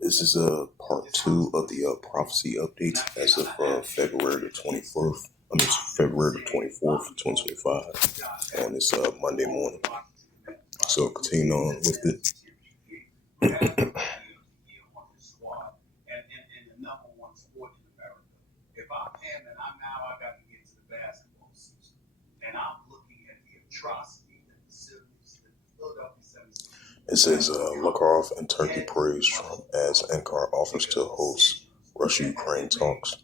This is part two of the prophecy update as of February the 24th. February the 24th, 2025, on this Monday morning. So continue on with it. It says Lavrov and Turkey praise Trump as Ankara offers to host Russia-Ukraine talks.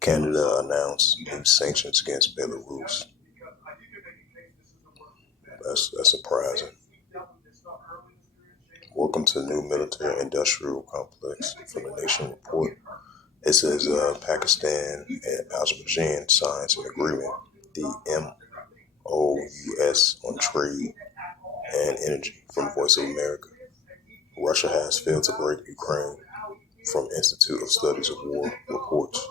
Canada announced new sanctions against Belarus. That's surprising. Welcome to the new military-industrial complex from the Nation report. It says Pakistan and Azerbaijan signs an agreement, the MOUS, on trade and energy, from Voice of America. Russia has failed to break Ukraine, from Institute of Studies of War reports.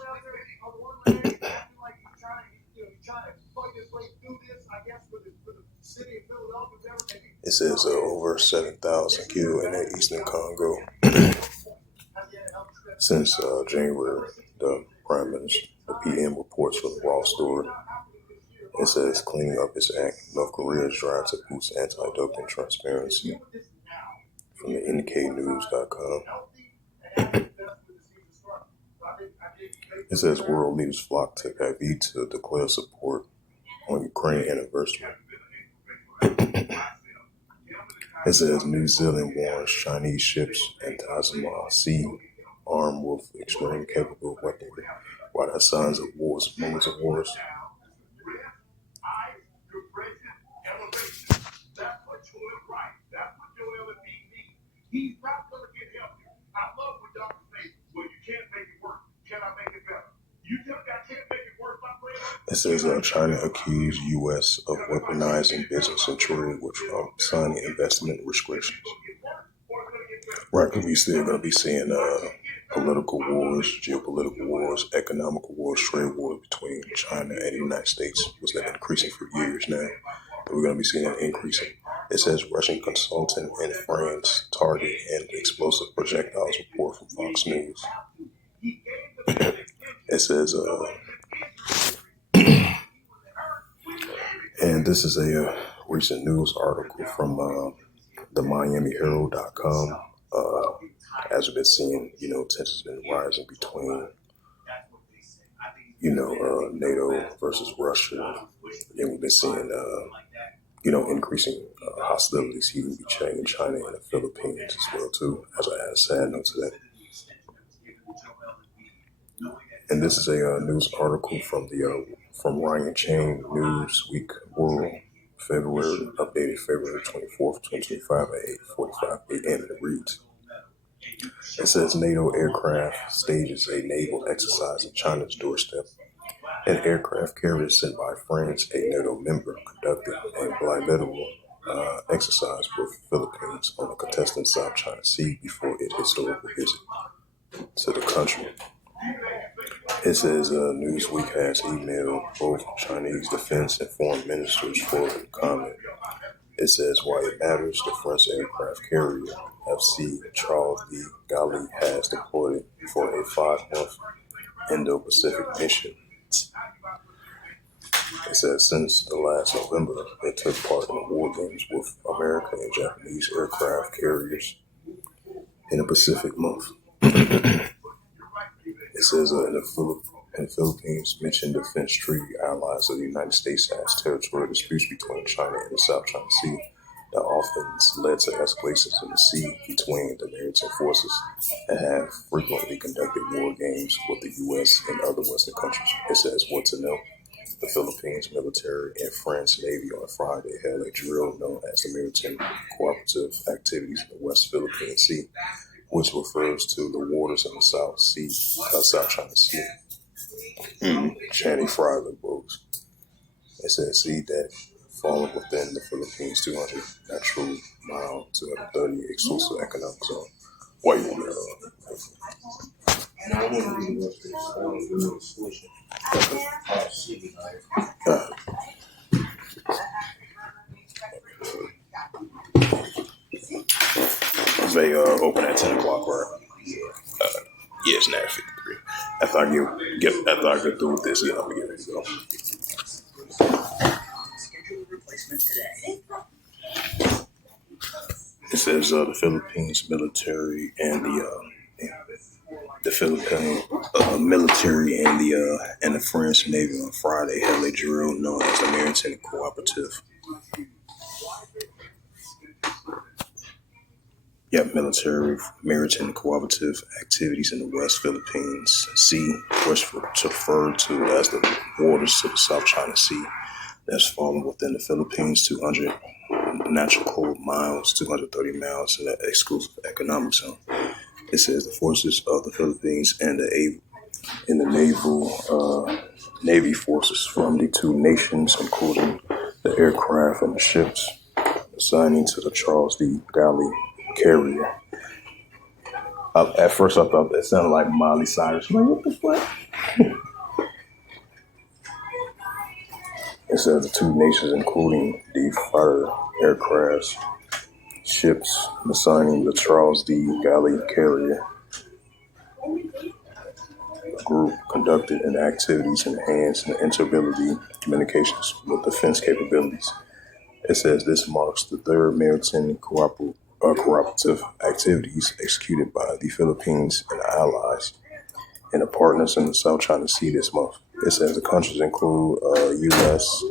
It says over 7,000 killed in the eastern Congo since January. The Prime Minister, the PM, reports from the Raw story. It says cleaning up its act, North Korea's drive to boost anti-doping transparency, from the NKnews.com. It says world leaders flock to Aviv to declare support on Ukraine anniversary. It says New Zealand warns Chinese ships and Tasman Sea armed with extremely capable weaponry. Why that signs of wars, moments of wars. It says China accused U.S. of weaponizing business and trade with Trump signing investment restrictions. Right, we're still going to be seeing political wars, geopolitical wars, economic wars, trade wars between China and the United States, which have been increasing for years now. And we're going to be seeing it increasing. It says Russian consultant in France target and explosive projectiles, report from Fox News. It says, and this is a recent news article from the MiamiHerald.com. As we've been seeing, tensions have been rising between, NATO versus Russia. And we've been seeing, increasing hostilities heating between China and the Philippines as well, too, as I add a sad note to that. And this is a news article from Ryan Chain Newsweek World, updated February 24th, 2025 at 8:45 a.m. It reads, it says NATO aircraft stages a naval exercise in China's doorstep. An aircraft carrier sent by France, a NATO member, conducted a bilateral exercise with Philippines on the contested South China Sea before its historical visit to the country. It says Newsweek has emailed both Chinese defense and foreign ministers for comment. It says why it matters. The French aircraft carrier FC Charles de Gaulle has deployed for a 5-month Indo-Pacific mission. It says since the last November, it took part in war games with American and Japanese aircraft carriers in the Pacific month. It says in the Philippines, mentioned defense treaty allies of the United States has territorial disputes between China and the South China Sea that often led to escalations in the sea between the maritime forces and have frequently conducted war games with the U.S. and other Western countries. It says what to know. The Philippines military and French Navy on Friday held a drill known as the Maritime Cooperative Activities in the West Philippine Sea, which refers to the waters in the South China Sea. Channy Fryler boats. It says sea that falling within the Philippines 200 natural mile 230 exclusive economic zone. Why you want They open at 10 o'clock, right? Uh, yeah, it's 9:53. After I get through with this, then I'm gonna get ready to go. It says the Philippines military and the Philippine military and the French Navy on Friday held a drill known as the Maritime Cooperative. Military maritime cooperative activities in the West Philippines Sea, which referred to as the waters to the South China Sea, that's fallen within the Philippines 200 nautical miles, 230 miles in the exclusive economic zone. It says the forces of the Philippines and the Navy forces from the two nations, including the aircraft and the ships, assigning to the Charles D. Galley carrier. At first, I thought that sounded like Miley Cyrus. I'm like, what the fuck? It says the two nations, including the fighter aircraft, ships, assigning the Charles D. Galley carrier. The group conducted in activities enhancing interability communications with defense capabilities. It says this marks the third maritime cooperative activities executed by the Philippines and allies and the partners in the South China Sea this month. It says the countries include U.S.,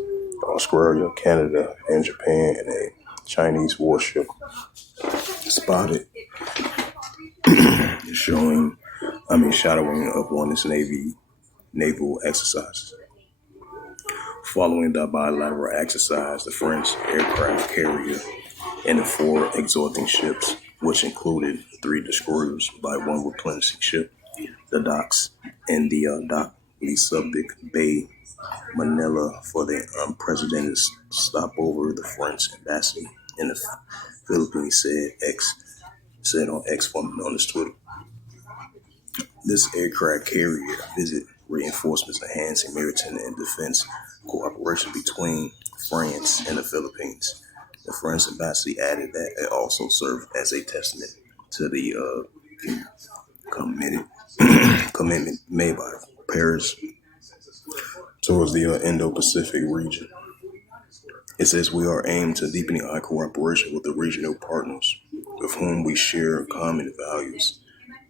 Australia, Canada, and Japan, and a Chinese warship spotted shadowing up on its naval exercises. Following the bilateral exercise, the French aircraft carrier and the four exhorting ships, which included 3 destroyers by 1 replenishing ship, the docks in the Subic Bay, Manila, for the unprecedented stopover. The French embassy in the Philippines said on X, formerly known as Twitter. This aircraft carrier visit reinforcements enhancing maritime and defense cooperation between France and the Philippines. The French embassy added that it also served as a testament to the commitment made by Paris towards the Indo-Pacific region. It says we are aimed to deepening our cooperation with the regional partners with whom we share common values,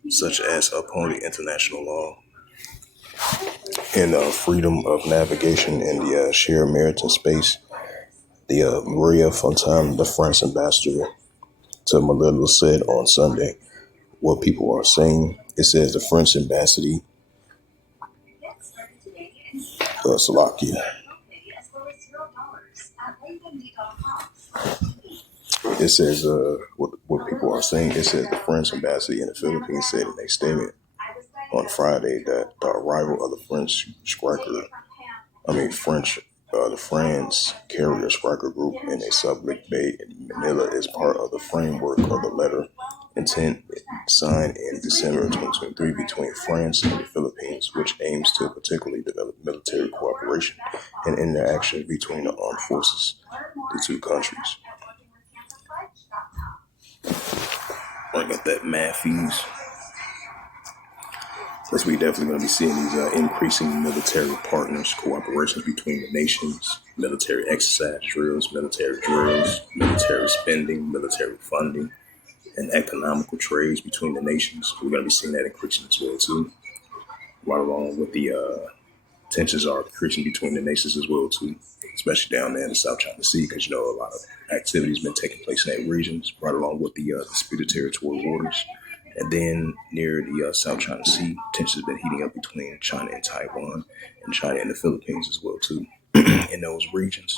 such as upholding international law and freedom of navigation in the shared maritime space. The Maria Fontaine, the French ambassador to Manila, said on Sunday what people are saying. It says the French embassy, Slovakia. It says what people are saying. It says the French embassy in the Philippines said in a statement on Friday that the arrival of the France carrier striker group in a Subic Bay in Manila is part of the framework of the letter intent signed in December 2023 between France and the Philippines, which aims to particularly develop military cooperation and interaction between the armed forces of the two countries. I got that Matthews. Because we definitely going to be seeing these increasing military partners, cooperations between the nations, military exercise drills, military spending, military funding, and economical trades between the nations. We're going to be seeing that increasing as well too. Right along with the tensions are increasing between the nations as well too, especially down there in the South China Sea, because a lot of activities been taking place in that region, right along with the disputed territorial waters. And then near the South China Sea, tensions have been heating up between China and Taiwan, and China and the Philippines as well too, in those regions.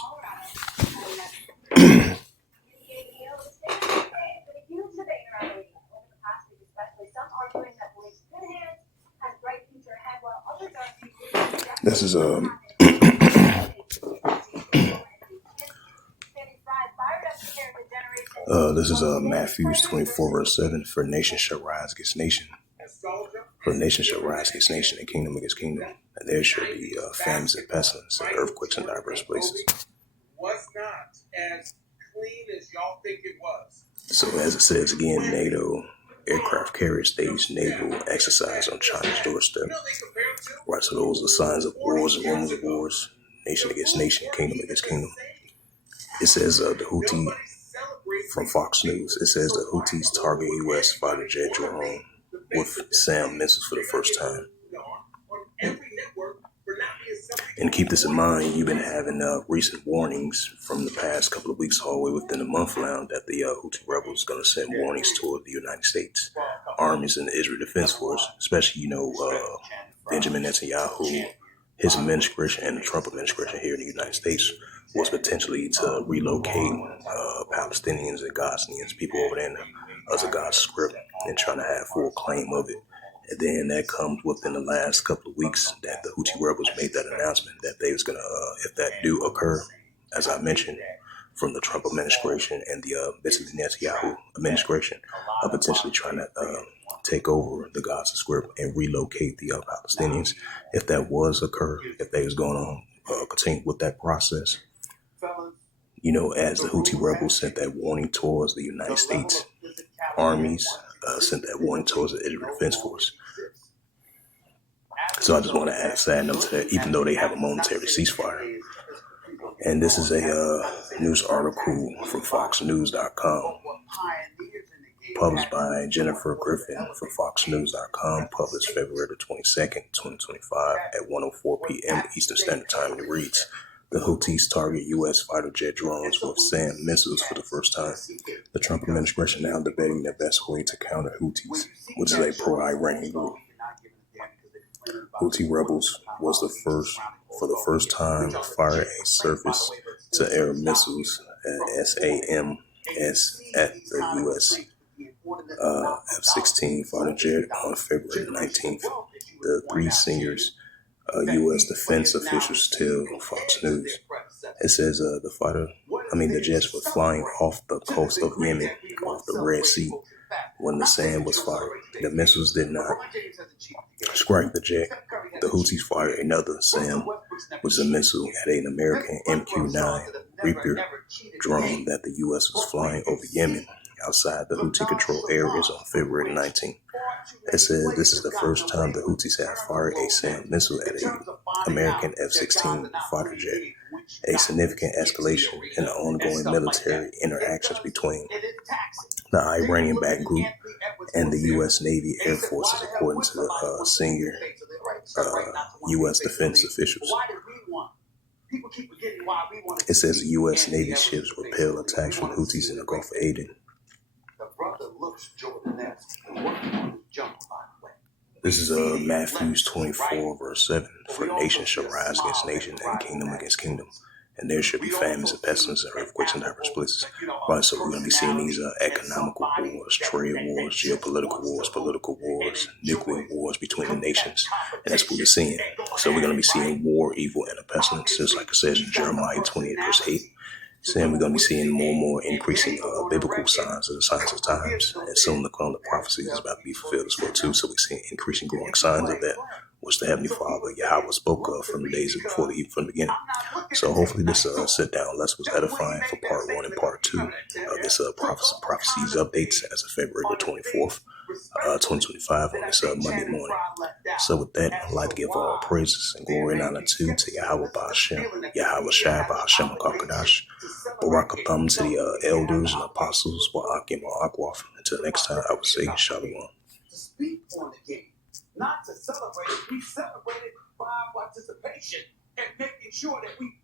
This is Matthews 24:7. For nation shall rise against nation. For nation shall rise against nation, and kingdom against kingdom. And there shall be famines and pestilence and earthquakes in diverse places. Was not as clean as y'all think it was. So as it says again, NATO aircraft carrier staged naval exercise on China's doorstep. Right, so those are signs of wars and rumors of wars, nation against nation, kingdom against kingdom. It says the Houthi from Fox News. It says the Houthis target U.S. fighter jet drone with SAM missiles for the first time. And keep this in mind, you've been having recent warnings from the past couple of weeks all the way within a month now that the Houthi rebels going to send warnings toward the United States armies and the Israel Defense Force, especially, Benjamin Netanyahu, his administration and the Trump administration here in the United States was potentially to relocate Palestinians and Gazans, people over there in the Gaza Strip, and trying to have full claim of it. And then that comes within the last couple of weeks that the Houthi rebels made that announcement that they was gonna, if that do occur, as I mentioned, from the Trump administration and the Netanyahu administration, potentially trying to take over the Gaza Strip and relocate the Palestinians. If that was occur, if they was going on continue with that process, as the Houthi rebels sent that warning towards the United States armies, sent that warning towards the Israel Defense Force. So I just want to add a sad note to that, even though they have a momentary ceasefire. And this is a news article from FoxNews.com, published by Jennifer Griffin from FoxNews.com, published February the 22nd, 2025 at 1:04 p.m. Eastern Standard Time. And it reads, the Houthis target U.S. fighter jet drones with SAM missiles for the first time. The Trump administration now debating the best way to counter Houthis, which is a pro-Iranian group. Houthi rebels was for the first time, fire a surface-to-air missiles SAMs at the U.S. F-16 fighter jet on February 19th. The three senior U.S. defense officials tell Fox News. It says the jets were flying off the coast of Yemen, off the Red Sea, when the SAM was fired. The missiles did not strike the jet. The Houthis fired another SAM, which is a missile at an American MQ-9 Reaper drone that the U.S. was flying over Yemen outside the Houthi controlled areas on February 19th. It says this is the first time the Houthis have fired a SAM missile at an American F-16 fighter jet, a significant escalation in the ongoing military interactions between the Iranian-backed group and the U.S. Navy Air Forces, according to the senior U.S. defense officials. It says the U.S. Navy ships repel attacks from Houthis in the Gulf of Aden. This is Matthew 24, verse 7. For nation shall rise against nation and kingdom against kingdom. And there should be famines and pestilence and earthquakes in diverse places. Right, so we're going to be seeing these economical wars, trade wars, geopolitical wars, political wars, nuclear wars between the nations. And that's what we're seeing. So we're going to be seeing war, evil, and a pestilence, just like it says in Jeremiah 28, verse 8. Saying we're going to be seeing more and more increasing biblical signs of the signs of times. And soon the prophecy is about to be fulfilled as well, too. So we're seeing increasing growing signs of that, which the Heavenly Father, Yahweh, spoke of from the days before the from the beginning. So hopefully this sit-down lesson was edifying for part 1 and part 2 of this prophecies updates as of February the 24th, 2025 on this Monday morning. So with that, I'd like to give all praises and glory and honor to Yahweh Ba'ashem, Yahweh Shai Ba'ashem HaKadosh, Barakatham to the elders and apostles, Wa'akim Wa'akwaf. Until next time, I would say Shalom. Not to celebrate it, we celebrate it by participation and making sure that we